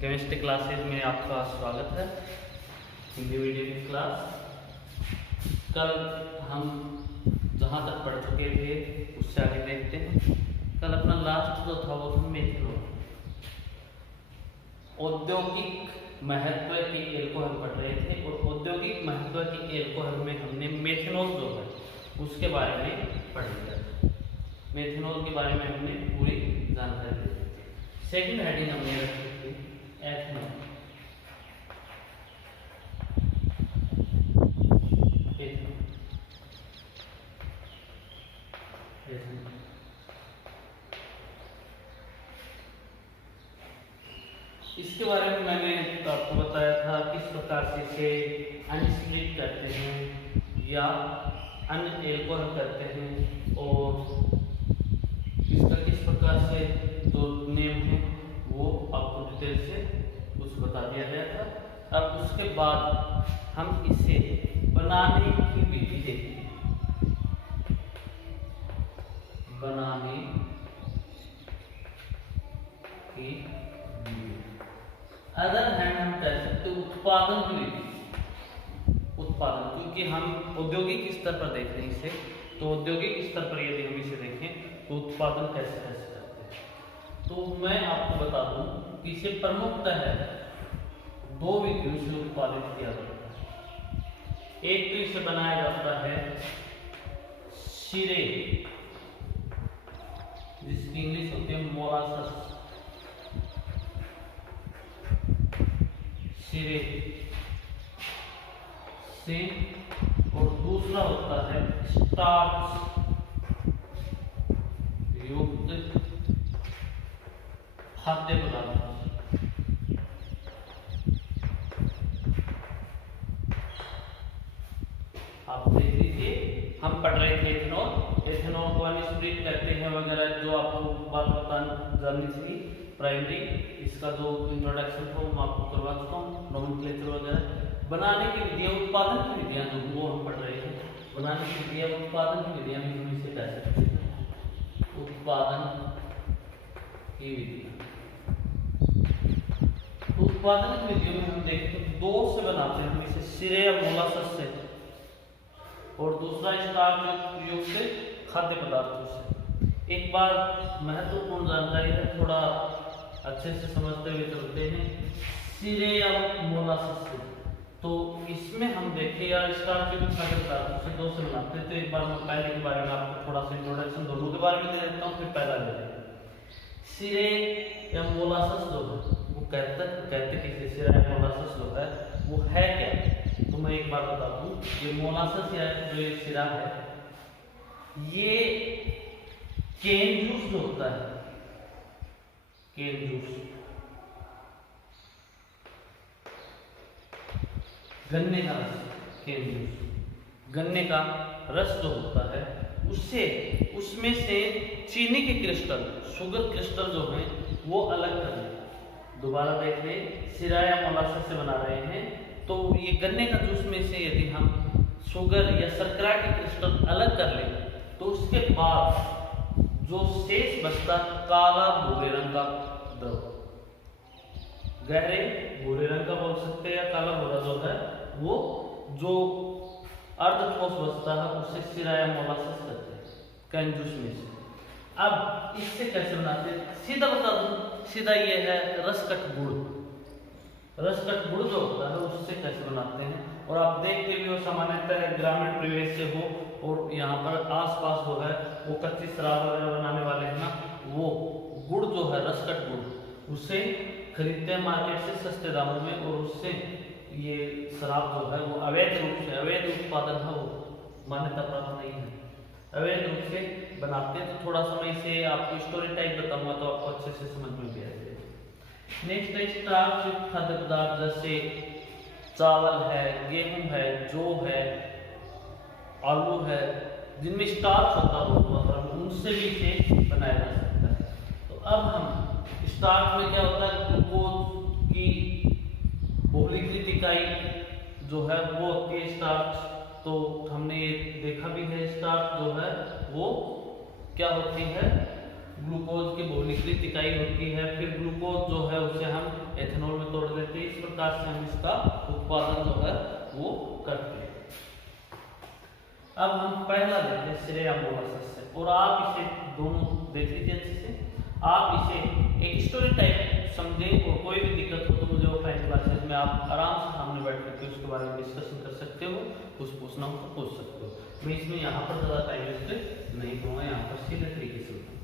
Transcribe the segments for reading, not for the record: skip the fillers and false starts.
Chemistry classes में आपका स्वागत है। हिंदी मीडियम की क्लास। कल हम जहाँ तक पढ़ चुके थे उससे आगे देखते हैं। कल अपना लास्ट जो था वो था मेथनॉल। औद्योगिक महत्व की एल को हम पढ़ रहे थे और औद्योगिक महत्व की एल को हमें हमने मेथनॉल जो है उसके बारे में पढ़ लिया। मेथनॉल के बारे में हमने पूरी जानकारी दी। सेकंड हेडिंग हमने रखी थी एथनॉल। इसके बारे में मैंने तो आपको बताया था किस प्रकार से इसे अनस्प्लिट करते हैं या अनएल्कोहल करते हैं और इसका किस प्रकार से जो नेम है वो आपको डिटेल से कुछ बता दिया गया था। अब उसके बाद हम इसे बनाने की विधि देखते हैं। बनाने की अदर हैंड हम कह सकते उत्पादन की विधि। उत्पादन, क्योंकि हम औद्योगिक स्तर पर देख रहे हैं इसे, तो औद्योगिक स्तर पर यदि हम इसे देखें तो उत्पादन कैसे कैसे करते हैं। तो मैं आपको बता दूं कि इसे प्रमुखतः दो विधियों से उत्पादित किया जाता है। एक तो इसे बनाया जाता है सिरे, जिसकी इंग्लिश होती है मोलासस, सिरे से, और दूसरा होता है स्टार्च युक्त खाद्य पदार्थ। आप देख लीजिए, हम पढ़ रहे थे एथेनॉल। एथेनॉल को अनस्प्लिट करते हैं वगैरह, जो आपको बात जाननी थी प्राइमरी, इसका जो इंट्रोडक्शन था वो आपको करवा चुका हूँ, नोमेनक्लेचर वगैरह। बनाने की विधियाँ, उत्पादन की विधियाँ जो वो हम पढ़ रहे हैं। बनाने की विधियाँ, उत्पादन की विधियाँ भी हम इसे कह सकते हैं। उत्पादन की विधियाँ, उत्पादन की विधियों में हम देखते हैं दो से बनाते हैं हम इसे, सिरे या मोलासस से, और दूसरा स्टार्च युक्त खाद्य पदार्थों से। एक बार महत्वपूर्ण जानकारी है, थोड़ा अच्छे से समझते हुए चलते हैं। सिरे या मोलासस से, तो इसमें हम देखें यार स्टार्च युक्त खाद्य पदार्थों से दो से बनाते हैं। तो एक बार मैं पहले के बारे में आपको थोड़ा सा इंट्रोडक्शन दोनों के बारे में दे देता हूँ, फिर पहला ले लेते हैं। सिरे या मोलासस जो है वो कहते किसे, सिरा या मोलासस जो है वो है क्या, तो मैं एक बार बता दूं। ये मोलासस या जो ये सिरा है, ये केन जूस जो होता है, केन जूस, गन्ने का रस, केन जूस, गन्ने का रस जो होता है उससे, उसमें से चीनी के क्रिस्टल, शुगर क्रिस्टल जो है वो अलग कर ले। दोबारा देख ले, सिरा या मोलासस से बना रहे हैं, तो ये गन्ने का जूस में से यदि हम शुगर या शर्करा के क्रिस्टल अलग कर ले, तो उसके बाद जो शेष बचता काला भूरे रंग का द्रव, गहरे भूरे रंग का बोल सकते हैं या काला भूरा जो है वो, जो अर्धठोस बचता है उसे सिरा या मोलासस कहते हैं, कैन जूस में से। अब इससे कैसे बनाते हैं सीधा बता दूं, सीधा ये है रसकट गुड़। रसकट गुड़ जो होता है उससे कैसे बनाते हैं, और आप देखते भी हो सामान्यतः ग्रामीण परिवेश से हो और यहाँ पर आसपास जो है वो कच्ची शराब वगैरह बनाने वाले हैं ना, वो गुड़ जो है रसकट गुड़ उसे खरीदते हैं मार्केट से सस्ते दामों में, और उससे ये शराब जो है वो अवैध रूप से, अवैध उत्पादन है, वो मान्यता प्राप्त नहीं है, अवैध रूप से बनाते हैं। तो थोड़ा सा मैं इसे आपको स्टोरी टाइप बताऊंगा तो आपको अच्छे से समझ में भी आएगा। नेक्स्ट है स्टार्च युक्त खाद्य पदार्थ, जैसे चावल है, गेहूं है, जौ है, आलू है, जिनमें स्टार्च होता है बहुत मात्रा में, उनसे भी इसे बनाया जा सकता है। तो अब हम स्टार्च में क्या होता है, ग्लूकोज की बहुलीकृत इकाई जो है वो होती है स्टार्च। तो हमने ये देखा भी है, स्टार्च जो है वो क्या होती है, ग्लूकोज की बहुलीकृत इकाई होती है। फिर ग्लूकोज जो है उसे हम एथेनॉल इस प्रकार से हम इसका उत्पादन जो है वो करते हैं। अब हम पहला लेते हैं सिरे या मोलासेस से, और आप इसे दोनों देख लीजिए अच्छे से। आप इसे एक स्टोरी टाइप समझें, और कोई भी दिक्कत हो तो मुझे ऑफलाइन क्लासेस में आप आराम से सामने बैठ करके उसके बारे में डिस्कशन कर सकते हो, कुछ पूछना हो तो पूछ सकते हो। मैं इसमें यहाँ पर ज़्यादा टाइम वेस्ट नहीं दूंगा, यहाँ पर सीधे तरीके से बताऊंगा।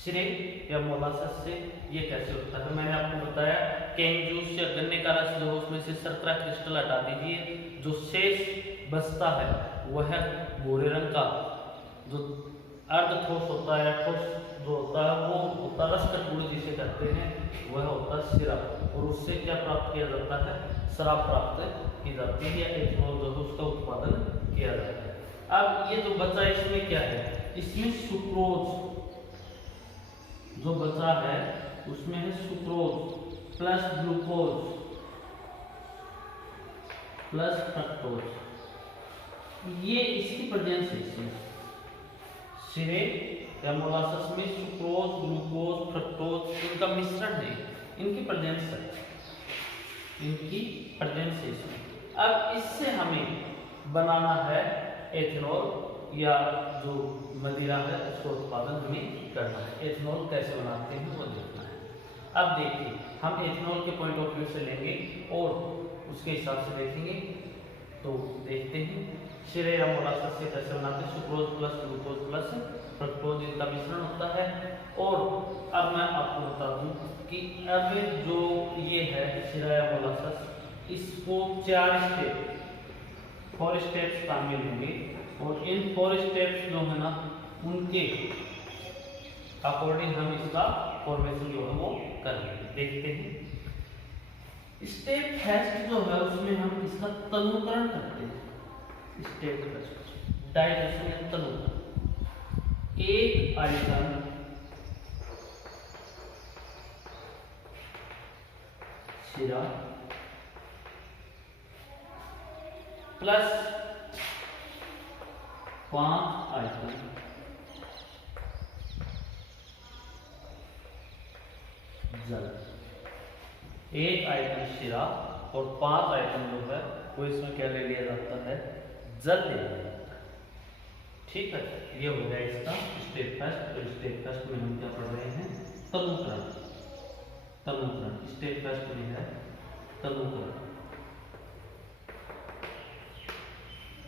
सिरे या मोलासेस से ये कैसे होता है, मैंने आपको बताया कैन जूस या गन्ने का रस जो उसमें से शर्करा क्रिस्टल हटा दीजिए, जो शेष बचता है वह भूरे रंग का जो अर्ध ठोस होता है, ठोस जो होता है वो होता है रस कटोरी जिसे कहते हैं, वह होता है सिरप, और उससे क्या प्राप्त किया जाता है, शराब प्राप्त की जाती है, या एथेनॉल जो है उसका उत्पादन किया जाता है। अब ये जो बचा इसमें क्या है, इसमें सुक्रोज जो बचा है उसमें है sucrose plus glucose plus fructose, ये इसकी प्रेजेंस है इसमें। सिरे या मोलासेस में सुक्रोज, ग्लूकोज, फ्रक्टोज इनका मिश्रण है, इनकी प्रेजेंस है, इनकी प्रेजेंस है इसमें। अब इससे हमें बनाना है एथेनॉल, या जो मदिरा है उसका उत्पादन हमें करना है। एथेनॉल कैसे बनाते हैं वो देखना है। अब देखिए हम एथेनॉल के पॉइंट ऑफ व्यू से लेंगे और उसके हिसाब से देखेंगे, तो देखते हैं सिरे या मोलासेस से कैसे बनाते हैं। Sucrose plus glucose plus fructose इनका मिश्रण होता है। और अब मैं आपको बता दूं कि अब जो ये है सिरा या मोलासेस, इसको 4 स्टेप 4 स्टेप्स शामिल होंगे, और इन 4 स्टेप्स जो है ना उनके अकॉर्डिंग हम इसका फॉर्मेशन जो है वो कर लेंगे। देखते हैं स्टेप फर्स्ट जो है उसमें हम इसका तनुकरण करते हैं। स्टेप फर्स्ट डाइजेशन या तनुकरण, एक आइटम सिरा प्लस 5 आइटम जल, एक आइटम शिरा और 5 आइटम जो है वो इसमें क्या ले लिया जाता है, जल ले लिया जाता है। ठीक है, ये हो गया इसका स्टेप फर्स्ट। तो स्टेप फर्स्ट में हम क्या पढ़ रहे हैं, तनुकरण। तनुकरण स्टेप फर्स्ट में है तनुकरण,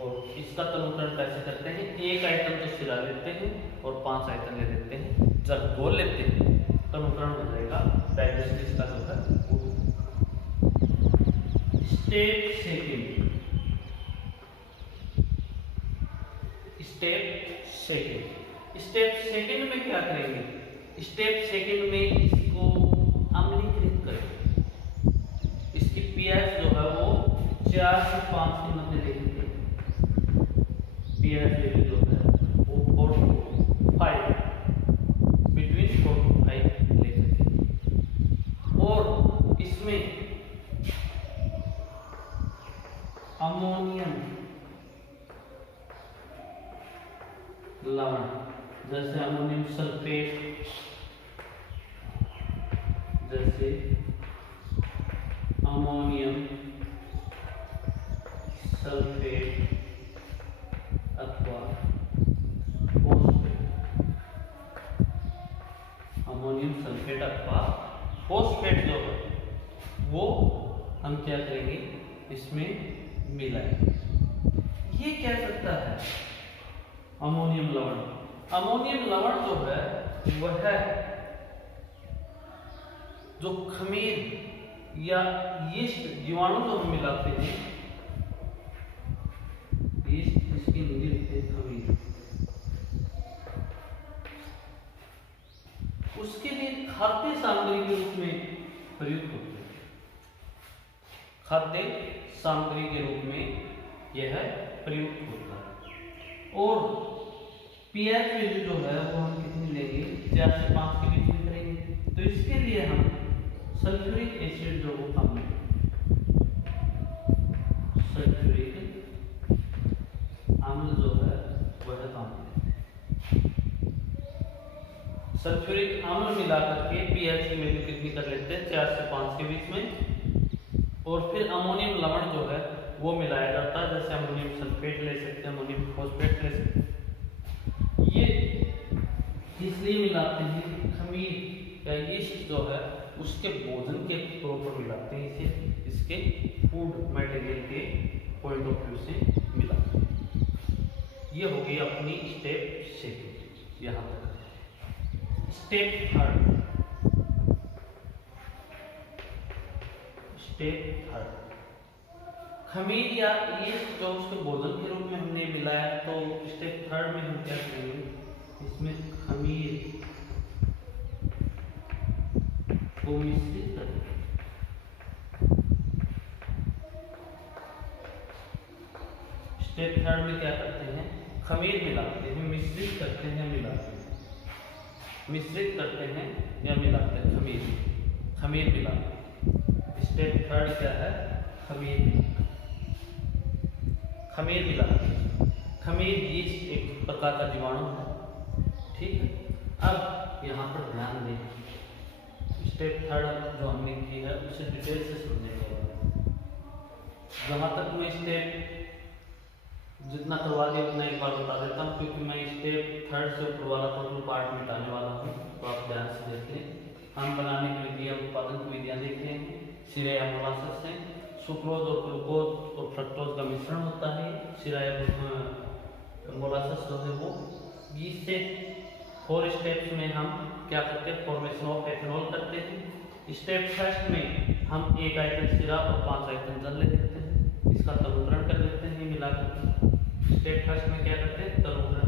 और इसका तनुकरण कैसे करते हैं, एक आइटम तो शिरा लेते हैं और 5 आइटम ले लेते हैं, जब घोल लेते हैं तनुकरण हो जाएगा, डाइजेशन इसका जो है। स्टेप सेकंड, स्टेप सेकंड में क्या करेंगे, स्टेप सेकंड में इसको अम्लीकृत करेंगे। इसकी पीएच जो है वो 4 से 5 के मध्य लेंगे, पीएच वैल्यू जो है वो 4 to 5 बिटवीन 4 to 5 लेंगे, और इसमें अमोनियम लवण, जैसे अमोनियम सल्फेट, जैसे अमोनियम सल्फेट अथवा फोस्फेट, अमोनियम सल्फेट अथवा फोस्फेट जो है वो हम क्या करेंगे, इसमें मिलाएंगे। ये क्या करता है, अमोनियम लवण। अमोनियम लवण जो है वह जो खमीर या यीस्ट जीवाणु जो हम मिलाते हैं, यीस्ट इसकी इंग्लिश है खमीर, उसके लिए खाद्य सामग्री के रूप में प्रयुक्त होते हैं। खाद्य सामग्री के रूप में यह प्रयुक्त होता है। और पीएच वैल्यू जो है वो हम कितनी लेंगे, 4 से 5 के बीच में करेंगे। तो इसके लिए हम सल्फ्यूरिक एसिड जो वो कम लेंगे, सल्फ्यूरिक अम्ल जो है वह कम लेंगे। सल्फ्यूरिक अम्ल मिला करके पीएच की वैल्यू कितनी कर लेते हैं, 4 से 5 के बीच में और फिर अमोनियम लवण जो है वो मिलाया जाता है, जैसे अमोनियम सल्फेट ले सकते हैं, अमोनियम फॉस्फेट ले सकते हैं। ये इसलिए मिलाते हैं कि खमीर या यीस्ट जो है उसके भोजन के तौर पर मिलाते हैं, इसे इसके फूड मटेरियल के पॉइंट ऑफ व्यू से मिलाते हैं। ये हो गई अपनी स्टेप सेकंड, यहाँ तक। स्टेप थर्ड, खमीर या यीस्ट जो उसके भोजन के रूप में हमने मिलाया, तो स्टेप थर्ड में हम क्या करेंगे, इसमें खमीर को मिश्रित करेंगे। स्टेप थर्ड में क्या करते हैं, खमीर मिलाते हैं, मिश्रित करते हैं, मिलाते हैं, मिश्रित करते हैं या मिलाते हैं, खमीर मिलाते हैं। स्टेप थर्ड क्या है, खमीर मिलाते हैं। खमीर यीस्ट एक प्रकार का जीवाणु है, ठीक है। अब यहाँ पर ध्यान दें, स्टेप थर्ड जो हमने की है उसे डिटेल से समझेंगे। जहाँ तक मैं स्टेप जितना करवा दिया उतना एक बार बता देता हूँ, क्योंकि मैं स्टेप थर्ड से ऊपर वाला टोटल पार्ट मिटाने वाला हूँ, तो आप ध्यान से देखें। हम बनाने की विधियाँ, उत्पादन की विधियाँ देखें। सिरा या मोलासेस से सुक्रोज और ग्लूकोज और फ्रक्टोज का मिश्रण होता है। सिरा या मोलासेस जो है वो, इससे 4 स्टेप्स में हम क्या करते हैं, फॉर्मेशन ऑफ एथेनॉल करते हैं। स्टेप फर्स्ट में हम 1 आयतन सिरा और 5 आयतन जल ले लेते हैं, इसका तरुकरण कर लेते हैं मिलाकर। स्टेप फर्स्ट में क्या करते हैं, तरुकरण।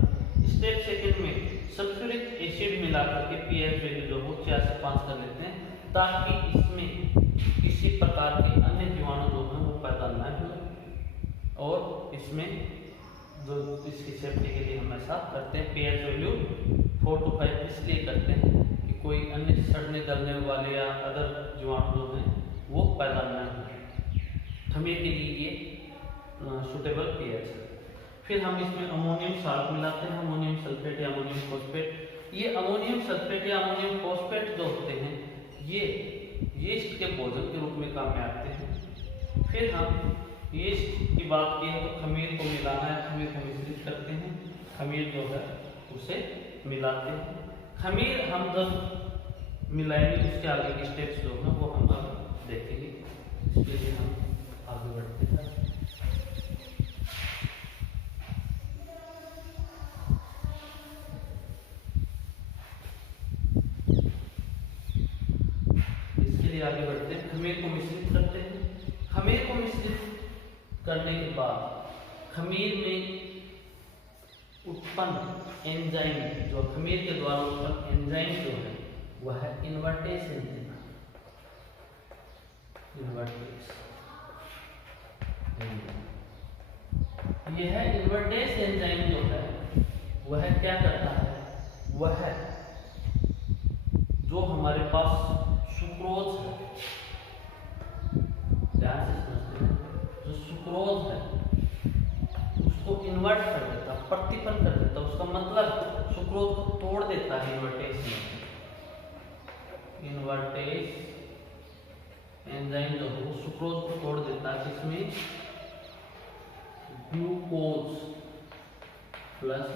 स्टेप सेकंड में सल्फ्यूरिक एसिड मिलाकर के पीएच वैल्यू जो हो 4 से 5 कर लेते हैं, ताकि इसमें किसी प्रकार के अन्य जीवाणु जो हैं वो पैदा न हो। और इसमें जो इसकी सेफ्टी के लिए हम ऐसा करते हैं, पीएच वैल्यू 4 to 5 इसलिए करते हैं कि कोई अन्य सड़ने गलने वाले या अदर जीवाणु जो हैं वो पैदा न हो। खमीर के लिए ये सुटेबल पीएच है। फिर हम इसमें अमोनियम साल्ट मिलाते हैं, अमोनियम सल्फेट या अमोनियम फॉस्फेट। ये अमोनियम सल्फेट या अमोनियम फॉस्फेट जो होते हैं ये यीस्ट के भोजन के रूप में काम में आते हैं। फिर हम यीस्ट की बात की है तो खमीर को मिलाना है, खमीर को मिश्रित करते हैं, खमीर जो है उसे मिलाते हैं। खमीर हम जब मिलाएंगे उसके आगे के स्टेप्स जो हैं वो हम अब देखेंगे। इसके लिए हम आगे बढ़ते हैं। आगे बढ़ते हैं, खमीर को मिश्रित करते हैं। खमीर को मिश्रित करने के बाद खमीर में उत्पन्न एंजाइम, जो खमीर के द्वारा उत्पन्न एंजाइम जो है वह है इन्वर्टेज एंजाइम। यह इन्वर्टेज एंजाइम जो है वह क्या करता है, वह जो हमारे पास सुक्रोज है, ध्यान से समझते हैं, जो सुक्रोज है उसको इन्वर्ट कर देता, प्रतिफल कर देता। उसका मतलब सुक्रोज को तोड़ देता है इन्वर्टेज एंजाइम जो है वो सुक्रोज को तोड़ देता है, जिसमें glucose plus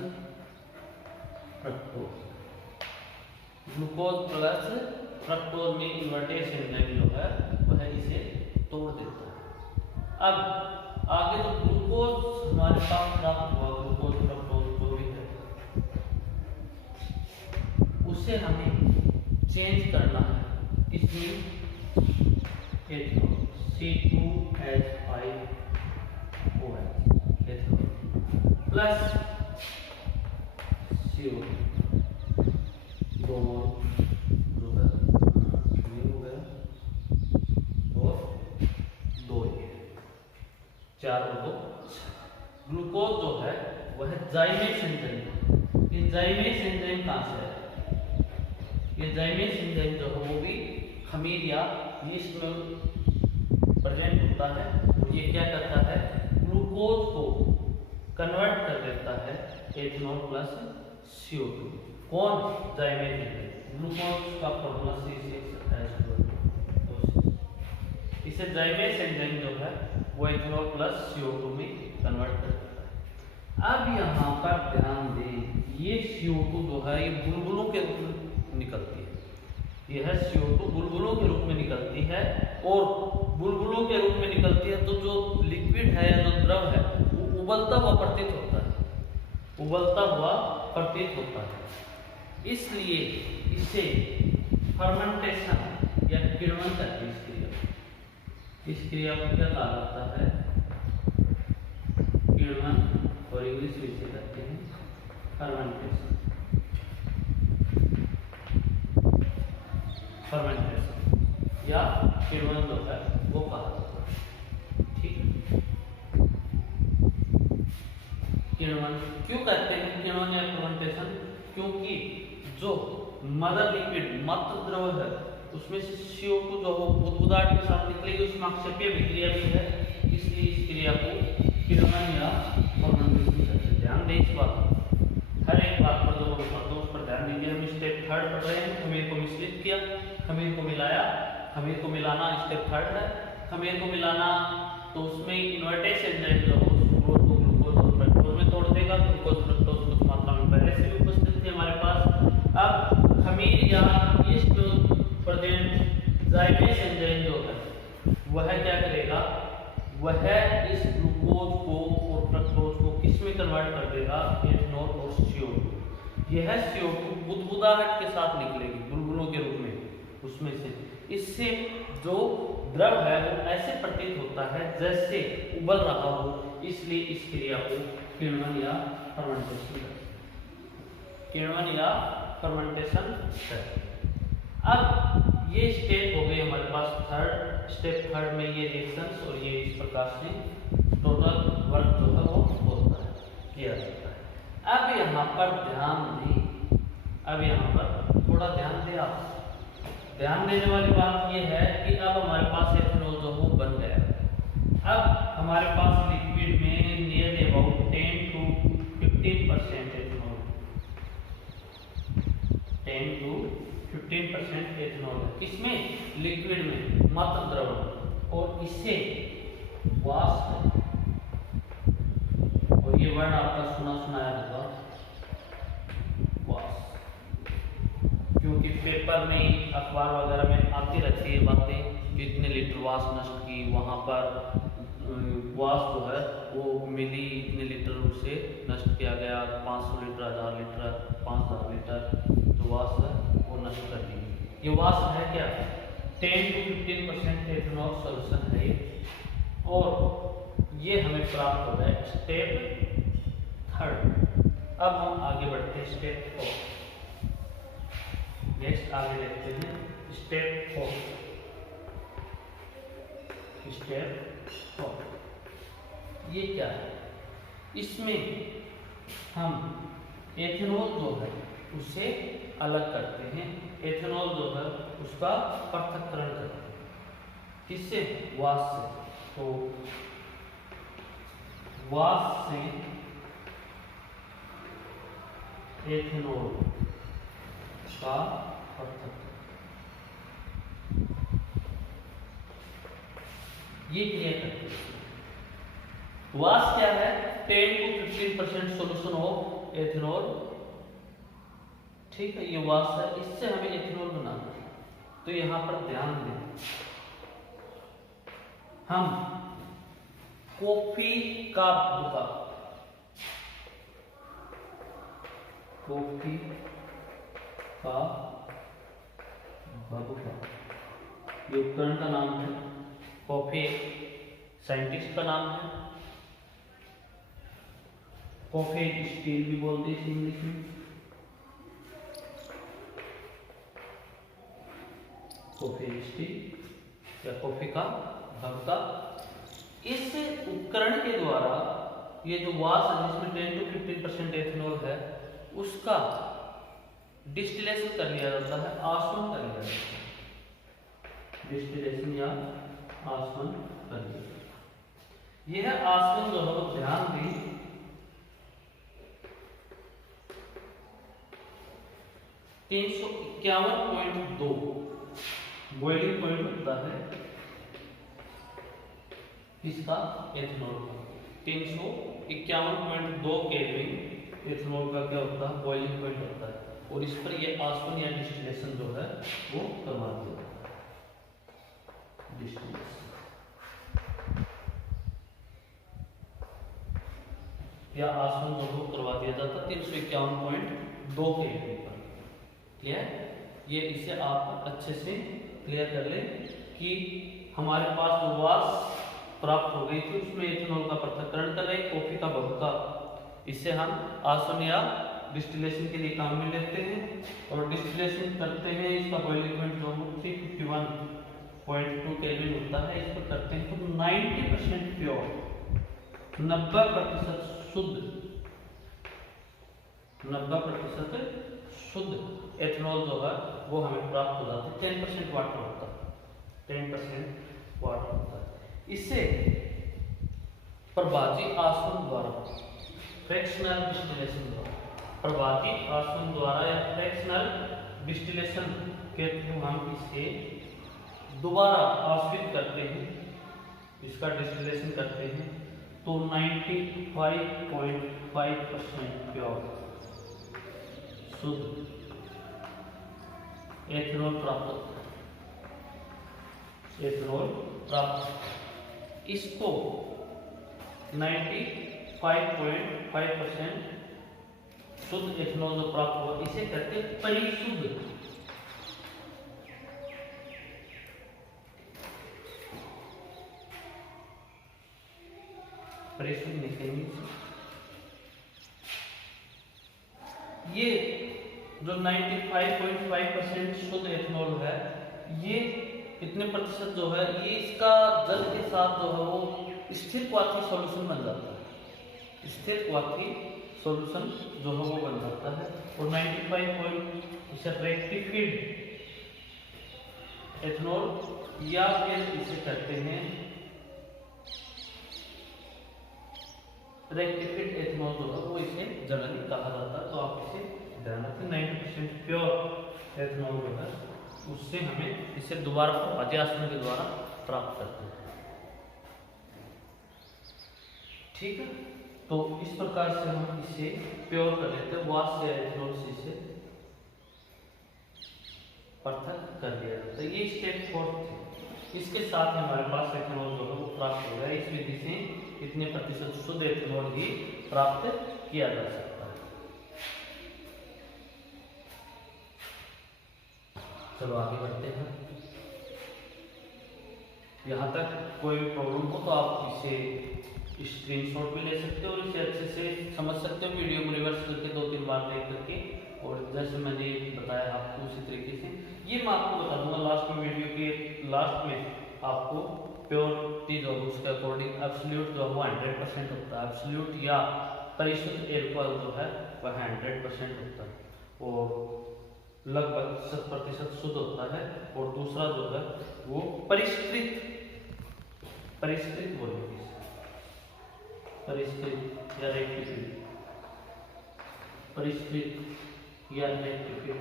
fructose, glucose plus fructose में इन्वर्टेज एंजाइम जो है वह इसे तोड़ देता है। अब आगे जो ग्लूकोज हमारे पास प्राप्त हुआ, ग्लूकोज फ्रक्टोज जो भी है, उसे हमें चेंज करना है। इसमें C2H5OH प्लस CO चार और 2 ग्लूकोज जो है वह जाइमेज एंजाइम। ये जाइमेज एंजाइम कहाँ से है, ये जाइमेज एंजाइम जो है वो भी खमीर या यीस्ट में प्रेजेंट होता है। ये क्या करता है, ग्लूकोज को कन्वर्ट कर देता है एथेनॉल प्लस CO2। कौन, जाइमेज एंजाइम। ग्लूकोज का फॉर्मूला C6H12। इससे जाइमेस एंजाइम जो है वो इथेनॉल प्लस CO2 में कन्वर्ट कर देता है। अब यहाँ पर ध्यान दें, ये CO2 जो है ये बुलबुलों के रूप में निकलती है। यह CO2 बुलबुलों के रूप में निकलती है, और बुलबुलों के रूप में निकलती है तो जो लिक्विड है या जो द्रव है वो उबलता हुआ प्रतीत होता है, उबलता हुआ प्रतीत होता है। इसलिए इसे फर्मेंटेशन या किण्वन कहते हैं। इस क्रिया को क्या कहा जाता है? किण्वन, और इंग्लिश में इसे कहते हैं फर्मेंटेशन। फर्मेंटेशन या किण्वन जो है वो कहा जाता है। ठीक है, किण्वन क्यों कहते हैं किण्वन या फर्मेंटेशन? क्योंकि जो मदर लिक्विड मात्र द्रव है उसमें से CO2 जो हो बुदबुदाहट के साथ निकलेगी, उसमें अक्षेपीय अभिक्रिया भी है, इसलिए इस क्रिया को किण्वन या फर्मेंटेशन कहते हैं। ध्यान दें इस बात, हर एक बात पर जो हम पढ़ते हैं उस पर ध्यान दीजिए। हम स्टेप 3 पढ़ रहे हैं, खमीर को मिश्रित किया, खमीर को मिलाया, खमीर को मिलाना स्टेप 3 है। खमीर को मिलाना तो उसमें इन्वर्टेस एंजाइम जो हो ग्लूकोज को ग्लूकोज और फ्रक्टोज में तोड़ देगा। ग्लूकोज फ्रक्टोज कुछ मात्रा में पहले से भी उपस्थित थे हमारे पास। अब खमीर या ईस्ट प्रेजेंट जाइमेस एंजाइम जो है वह क्या करेगा? वह इस ग्लूकोज को और फ्रक्टोज को किस में कन्वर्ट कर देगा? एथेनॉल और CO2। यह CO2 बुदबुदाहट के साथ निकलेगी बुलबुलों के रूप में उसमें से। इससे जो द्रव है वो ऐसे प्रतीत होता है जैसे उबल रहा हो, इसलिए इस क्रिया को किण्वन या फर्मेंटेशन है। अब ये स्टेप हो गए हमारे पास स्टेप 3 में ये रिएक्शंस, और ये इस प्रकार से टोटल वर्क जो है वो होता है, किया जाता है। अब यहाँ पर ध्यान दें, अब यहाँ पर थोड़ा ध्यान दें आप। ध्यान देने वाली बात ये है कि अब हमारे पास एथेनॉल जो वो बन गया। अब हमारे पास लिक्विड में near about 10 to 15% ethanol, 10 to 15% ethanol है इसमें लिक्विड में मात्र द्रव, और इससे वाष्प है। और ये वर्ड आपका सुनाया होगा वाष्प, क्योंकि पेपर में अखबार वगैरह में आती रहती है बातें कि इतने लीटर वाष्प नष्ट की, वहाँ पर वाष्प जो है वो मिली, इतने लीटर उसे नष्ट किया गया, 500 लीटर 1000 लीटर 5000 लीटर जो वाष्प है वो नष्ट कर दी। ये वाष्प है क्या? 10 to 15% एथेनॉल सॉल्यूशन है ये, और ये हमें प्राप्त हो गया स्टेप 3। अब हम आगे बढ़ते हैं स्टेप 4। नेक्स्ट आगे देखते हैं स्टेप 4। ये क्या है? इसमें हम एथेनॉल जो है उसे अलग करते हैं, एथेनॉल जो है उसका पृथक्करण करते हैं। किससे? वाष्प से। तो वाष्प से एथेनॉल का पृथक्करण, ये क्रिया करते हैं। वाष्प क्या है? 10 to 15% सॉल्यूशन ऑफ एथेनॉल। ठीक है, ये वाष्प है, इससे हमें एथेनॉल बनाना है। तो यहां पर ध्यान दें, हम कॉफी का भुक्का, कॉफी का भुक्का ये उपकरण का नाम है, कॉफी साइंटिस्ट का नाम है, कॉफी स्टील भी बोलते हैं इंग्लिश में, कॉफी स्टील या कॉफी का भुक्का। इस उपकरण के द्वारा ये जो वाष्प है जिसमें 10 to 15% एथेनॉल है उसका डिस्टिलेशन कर लिया जाता है, आसवन कर लिया जाता है, डिस्टिलेशन या आसवन कर लिया जाता है। यह आसवन जो है ध्यान दें 351.2 बॉइलिंग पॉइंट होता है, किसका? एथेनॉल का। 351.2 केल्विन एथेनॉल का क्या होता है? बॉइलिंग पॉइंट होता है। और इस पर ये आसवन या डिस्टिलेशन जो है वो करवा दिया डिस्टिलेशन या आसवन जो है करवा दिया जाता 351.2 केल्विन पर। ठीक है, ये इसे आप अच्छे से क्लियर कर ले कि हमारे पास जो वाष्प प्राप्त हो गई थी उसमें एथेनॉल का पृथक्करण कर रहे कॉफी का बहुता, इससे हम आसवन या डिस्टिलेशन के लिए काम में लेते हैं और डिस्टिलेशन करते हैं। इसका बॉइलिंग पॉइंट जो 351.2 केल्विन होता है, इस पर करते हैं तो 90% प्योर, 90% शुद्ध, 90% शुद्ध एथेनॉल जो है वो हमें प्राप्त हो जाता है। 10% वाटर होता है, 10% वाटर होता है। इससे प्रभावी आसवन द्वारा, फ्रैक्शनल डिस्टिलेशन द्वारा, प्रभावी आसवन द्वारा या फ्रैक्शनल डिस्टिलेशन के थ्रू हम इसे दोबारा आश्वित करते हैं, इसका डिस्टिलेशन करते हैं तो 95.5% प्योर शुद्ध एथेनॉल प्राप्त होता है। एथेनॉल प्राप्त, इसको 95.5% शुद्ध एथेनॉल जो प्राप्त हुआ इसे कहते हैं परिशुद्ध। परिशुद्ध लिखेंगे। ये जो 95.5% शुद्ध एथेनॉल है, ये कितने प्रतिशत जो है, ये इसका जल के साथ जो है वो स्थिर क्वाथी सॉल्यूशन बन जाता है, स्थिर क्वाथी सॉल्यूशन जो है वो बन जाता है। और 95 रेक्टिफाइड एथेनॉल या फिर इसे कहते हैं रेक्टिफाइड एथेनॉल जो है वो इसे जनरली कहा जाता है। तो आप इसे ध्यान रखें, 90% प्योर एथेनॉल जो है उससे हमें इसे दोबारा आसवन के द्वारा प्राप्त करते हैं। ठीक है, तो इस प्रकार से हम इसे प्योर कर लेते हैं, वाष्प या एथेनॉल से इसे पृथक कर लिया जाता है। ये स्टेप 4 थी। इसके साथ हमारे पास एथेनॉल जो है वो प्राप्त हो गया। इस विधि से कितने प्रतिशत शुद्ध एथेनॉल ही प्राप्त किया जा सकता है। चलो आगे बढ़ते हैं। यहाँ तक कोई भी प्रॉब्लम हो तो आप इसे स्क्रीनशॉट भी ले सकते हो और इसे अच्छे से समझ सकते हो, वीडियो को रिवर्स करके 2-3 बार देख करके। और जैसे मैंने बताया आपको उसी तरीके से ये मैं आपको बता दूंगा लास्ट में, वीडियो के लास्ट में आपको प्योरिटी जो उसके अकॉर्डिंग एब्सोल्यूट जो है वो 100% होता है, एब्सोल्यूट या परिशुद्ध एल्कोहल जो है वह 100% होता है और लगभग 70% शुद्ध होता है। और दूसरा जो है वो परिष्कृत बोलेंगे, परिष्कृत या रेक्टिफाइड, परिष्कृत या रेक्टिफाइड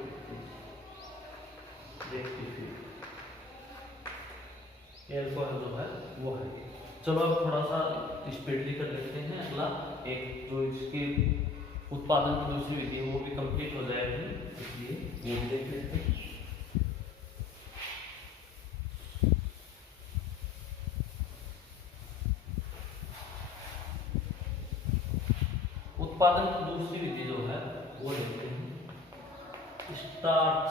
एल्कोहल जो है वो है। चलो अब थोड़ा सा स्पीडली कर लेते हैं। अगला एक जो इसके उत्पादन की दूसरी विधि है वो भी कंप्लीट हो जाएगी, इसलिए ये भी देख लेते हैं। उत्पादन की दूसरी विधि जो है वो लेते हैं स्टार्च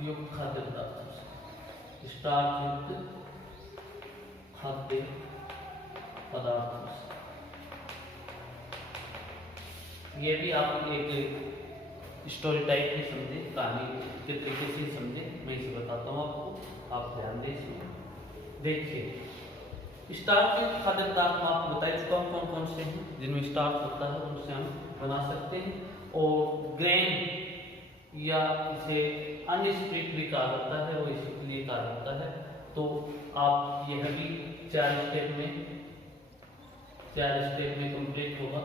युक्त खाद्य पदार्थों से, स्टार्च युक्त खाद्य पदार्थों से। ये भी आप एक स्टोरी टाइप में समझे, कहानी के तरीके से समझे, मैं इसे बताता हूँ आपको, आप ध्यान दें इसमें। देखिए, स्टार्च युक्त खाद्य पदार्थ में आपको बताया कौन से हैं जिनमें स्टार्च होता है, उनसे हम बना सकते हैं। और ग्रेन या इसे अनस्प्रिट भी कहा जाता है और इसलिए कहा जाता है। तो आप यह भी 4 स्टेप में कंप्लीट होगा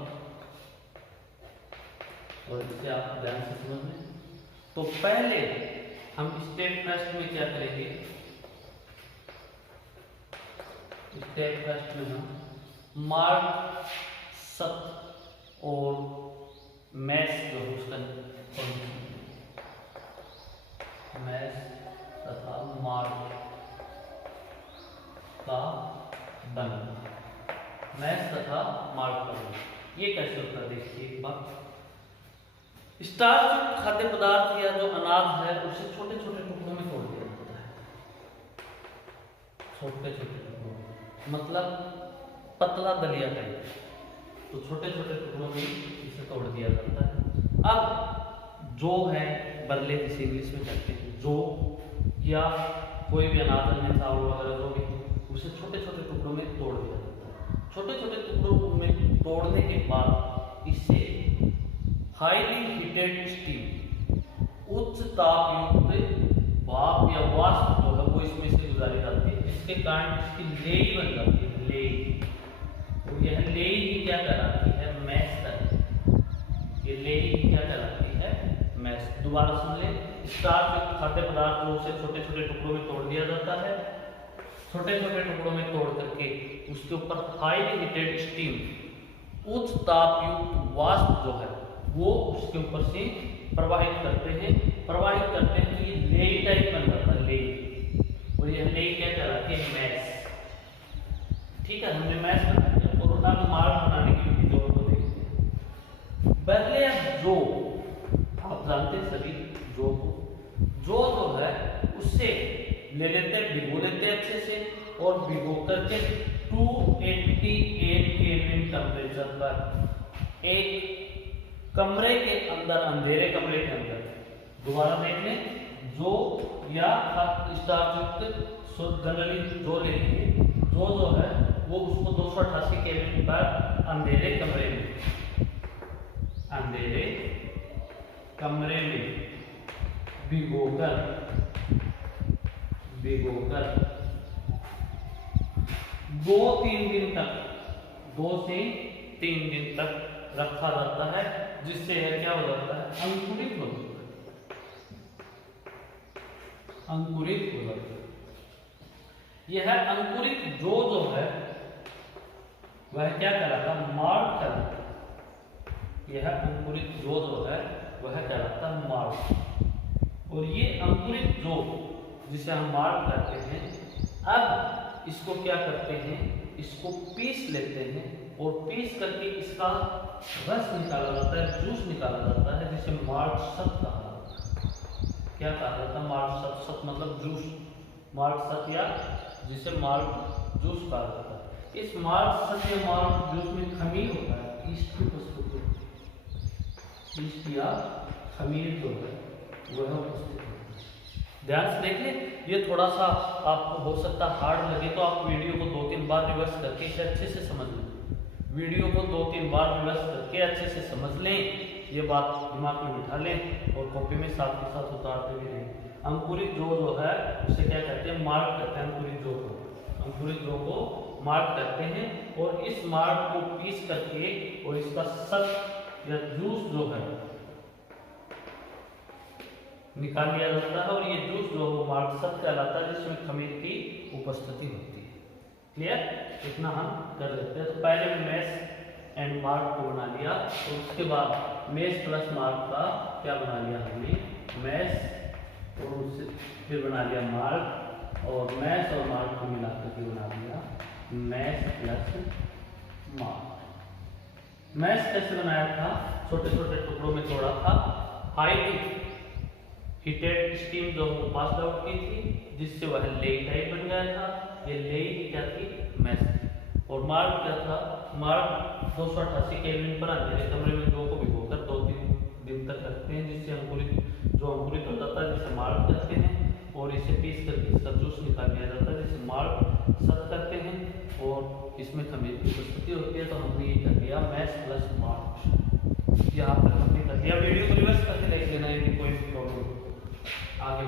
और इसे आप ध्यान से समझें। तो पहले हम स्टेप फर्स्ट में क्या करेंगे, स्टेप फर्स्ट में हम मार्क, सत और मैश जो है उसका मैश तथा मार्क का बनना, मैश तथा मार्क का बनना। ये कैसे होता है देखिए एक बार। स्टार्च खाद्य पदार्थ या जो अनाज है उसे छोटे छोटे टुकड़ों में तोड़ दिया जाता है, छोटे छोटे टुकड़ों, मतलब पतला दलिया टाइप, तो छोटे छोटे टुकड़ों में इसे तोड़ दिया जाता है। अब जो है बरले जिसे इंग्लिश में कहते हैं, जो या कोई भी अनाज है, चावल वगैरह जो भी है, उसे छोटे छोटे टुकड़ों में तोड़ दिया जाता है। छोटे छोटे टुकड़ों में तोड़ने के बाद इसे हाईली हीटेड स्टीम, उच्च ताप युक्त भाप या वाष्प जो है वो इसमें से गुजारी जाती है, इसके कारण इसकी लेई बन जाती है, लेई। और यह लेई ही क्या कहलाती है, मैश कहलाती है। ये लेई ही क्या कहलाती है, मैश। दोबारा सुन ले, स्टार्च युक्त खाद्य पदार्थ को उसे छोटे छोटे टुकड़ों में तोड़ दिया जाता है, छोटे छोटे टुकड़ों में तोड़ करके उसके ऊपर हाईली हीटेड स्टीम, उच्च ताप युक्त वाष्प जो है वो उसके ऊपर से प्रवाहित करते हैं तो ये लेई टाइप बन जाता है, लेई। और यह लेई क्या कहलाती है, मैश। ठीक है, हमने मैश बना लिया और अब मार्क बनाने की विधि को देखते हैं। पहले जो आप जानते हैं सभी, जो है उससे ले लेते हैं, भिगो लेते हैं अच्छे से, और भिगो करके 288 केल्विन टेम्परेचर पर एक कमरे के अंदर, अंधेरे कमरे के अंदर, दोबारा देख लें, जो या स्टार्च युक्त जनरली जो लेंगे, जो है वो उसको 288 केल्विन पर अंधेरे कमरे में भिगोकर 2-3 दिन तक, 2 से 3 दिन तक रखा जाता है, जिससे यह क्या हो जाता है, अंकुरित हो जाता है। यह अंकुरित जो है वह क्या कहलाता है, मार्क कहलाता है। यह अंकुरित जो है वह कहलाता है मार्क। और ये अंकुरित जो जिसे हम मार्क करते हैं, अब इसको क्या करते हैं, इसको पीस लेते हैं और पीस करके इसका रस निकाला जाता है, जूस निकाला जाता है, जिसे मार्क सत कहा जाता है। क्या कहा जाता है, मार्क सत। सत मतलब जूस, मार्क सत या जिसे मार्क जूस कहा जाता है। इस मार्क सत या मार्क जूस में खमीर होता है, ईस्ट की उपस्थिति, ईस्ट या खमीर जो है वह उपस्थित होता है। ध्यान से देखिए, ये थोड़ा सा आपको हो सकता है हार्ड लगे, तो आप वीडियो को 2-3 बार रिवर्स करके इसे अच्छे से समझ लें। वीडियो को 2-3 बार रिवर्स करके अच्छे से समझ लें, ये बात दिमाग में बिठा लें और कॉपी में साथ के साथ उतारते भी रहें। अंकुरित जो है उसे क्या कहते हैं, मार्क करते हैं। अंकुरित जो को मार्क करते हैं और इस मार्क को पीस करके और इसका सत या जूस जो है निकाल लिया जाता है, और ये जूस जो है मार्क सत कहलाता है, जिसमें खमीर की उपस्थिति होती है। क्लियर, इतना हम कर लेते हैं। तो पहले मैश एंड मार्क को बना लिया, और उसके बाद मैश प्लस मार्क का क्या बना लिया हमने, मैश, और उससे फिर बना लिया मार्क, और मैश और मार्क को मिलाकर के बना दिया मैश प्लस मार्क। मैश कैसे बनाया था, छोटे छोटे टुकड़ों में तोड़ा था, हाईली हीटेड स्टीम जो पास आउट की थी, जिससे वह लेई टाइप बन गया था। ये लेई की क्या थी, मैश। और मार्क क्या था, मार्क 288 केल्विन पर अंधेरे कमरे में दो को भिगोकर 2-3 दिन तक रखते हैं, जिससे अंकुरित हो जाता है, जिसे मार्क कहते हैं। और इसे पीस करके इसका जूस निकाल लिया जाता है, जिसे मार्क सत करते हैं, और इसमें खमीर की उपस्थिति होती है। तो हमने ये कर लिया मैश प्लस मार्क, यहाँ पर हमने कर लिया। वीडियो को रिवर्स करके देख लेना यदि कोई प्रॉब्लम। आगे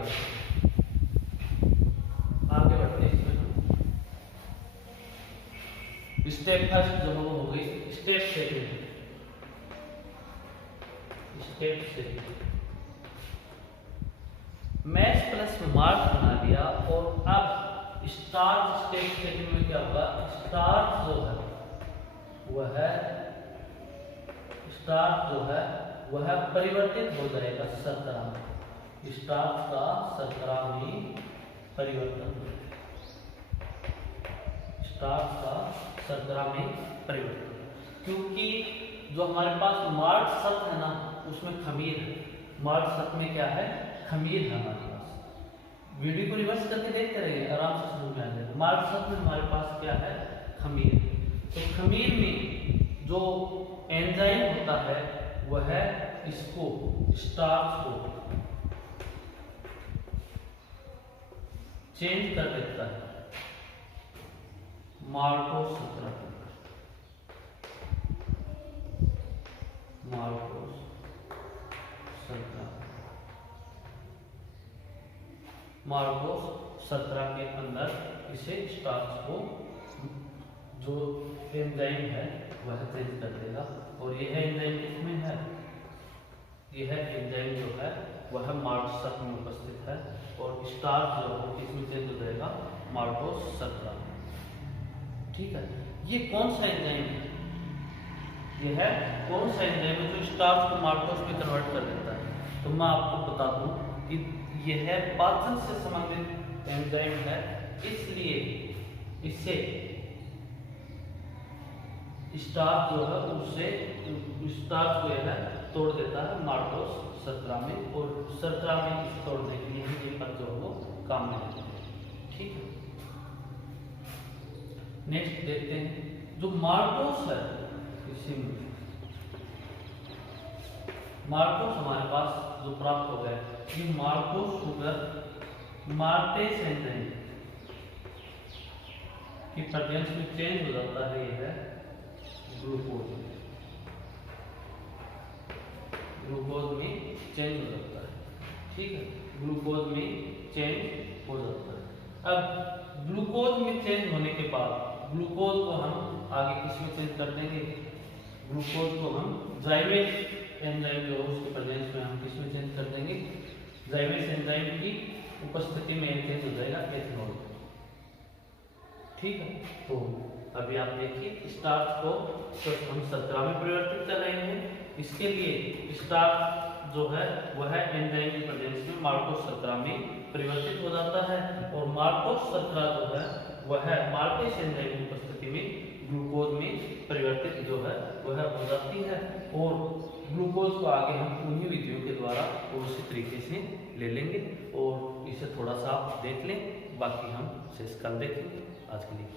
बढ़ते हैं इसमें। स्टेप फर्स्ट जो हो गई, स्टेप सेकंड। मैश प्लस मार्क बना लिया, और अब स्टार्च स्टेट में क्या होगा, स्टार्च जो है वह परिवर्तित हो जाएगा शर्करा में। स्टार्च का शर्करा में परिवर्तन, स्टार्च का शर्करा में परिवर्तन, क्योंकि जो हमारे पास मार्च सत है ना उसमें खमीर है। मार्च सत में क्या है, खमीर है हमारे पास। वीडियो को रिवर्स करके देखते रहिए, आराम से समझ में आ जाएगा। मार्च सत में हमारे पास क्या है, खमीर। तो खमीर में जो एंजाइम होता है वह इसको स्टार्च को चेंज कर देता है माल्टोस शर्करा, माल्टोस शर्करा, माल्टोस शर्करा के अंदर इसे स्टार्च को जो एंजाइम है वह चेंज कर देगा। और यह एंजाइम किसमें है, यह एंजाइम जो है वह माल्टोस शर्करा में उपस्थित है और स्टार्च जो है किसमें चेंज हो जाएगा, माल्टोस शर्करा। ठीक है, ये कौन सा एंजाइम है, यह कौन सा एंजाइम है जो स्टार्च को माल्टोस में कन्वर्ट कर देता है। तो मैं आपको बता दूं कि यह पाचन से संबंधित एंजाइम है, इसलिए इससे स्टार्च जो है उससे स्टार्च को यह तोड़ देता है माल्टोस शर्करा में, और शर्करा में इसे तोड़ने के लिए ये पद जो है वो काम में लेते हैं। ठीक है, नेक्स्ट देखते हैं जो माल्टोस है, इसी में माल्टोस हमारे पास जो प्राप्त हो गया, ये माल्टोस शुगर माल्टेस एंजाइम की प्रेजेंस में चेंज हो जाता है, यह है ग्लूकोज में, ग्लूकोज में चेंज हो जाता है। ठीक है, ग्लूकोज में चेंज हो जाता है। अब ग्लूकोज में चेंज होने के बाद ग्लूकोज को हम आगे किस में चेंज कर देंगे, ग्लूकोज को हम जाइमेज एंजाइम जो है उसके प्रेजेंस में हम किस में चेंज कर देंगे, जाइमेज एंजाइम की उपस्थिति में चेंज हो जाएगा एथेनॉल। ठीक है, तो अभी आप देखिए स्टार्च को तो हम शर्करा में परिवर्तित कर रहे हैं, इसके लिए स्टार्च जो है वह एंजाइम की प्रेजेंस में माल्टोस शर्करा में परिवर्तित हो जाता है, और माल्टोस शर्करा जो है वह माल्टेस एंजाइम की उपस्थिति में ग्लूकोज में परिवर्तित जो है वह हो जाती है। और ग्लूकोज को आगे हम उन्हीं विधियों के द्वारा और उसी तरीके से ले लेंगे, और इसे थोड़ा सा आप देख लें, बाकी हम शेष कल देखेंगे। आज के लिए